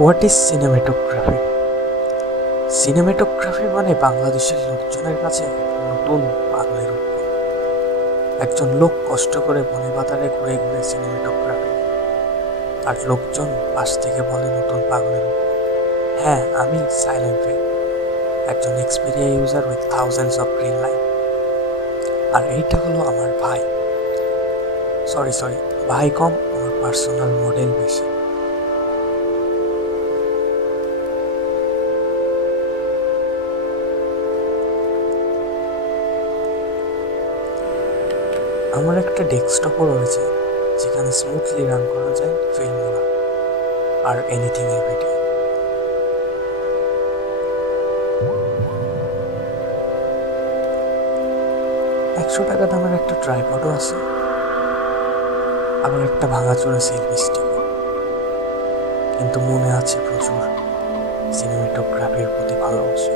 What is cinematography? Cinematography মানে বাংলাদেশের লোকজনের কাছে নতুন পাগলের উৎপাদ। একজন লোক কষ্ট করে বনে বাজারে ঘুরে ঘুরে সিনেমেটোগ্রাফি, আর লোকজন পাশ থেকে বলে নতুন পাগলের উৎপাদ। হ্যাঁ, আমি সাইলেন্ট রে, একজন Xperia user with thousands of green line. আর এইটা হলো আমার ভাই। সরি, ভাই কম, আমার পার্সোনাল মডেল বেশি। আমার একটা ডেস্কটপও রয়েছে, যেখানে স্মুথলি রান করা যায় ফিল্মোরা আর এনিথিং এর ভিডিও। 100 টাকা দামের একটা ট্রাইপডও আছে, আবার একটা ভাঙাচোরা সেলফি স্টিকও। কিন্তু মনে আছে প্রচুর সিনেমেটোগ্রাফির প্রতি ভালোবাসা।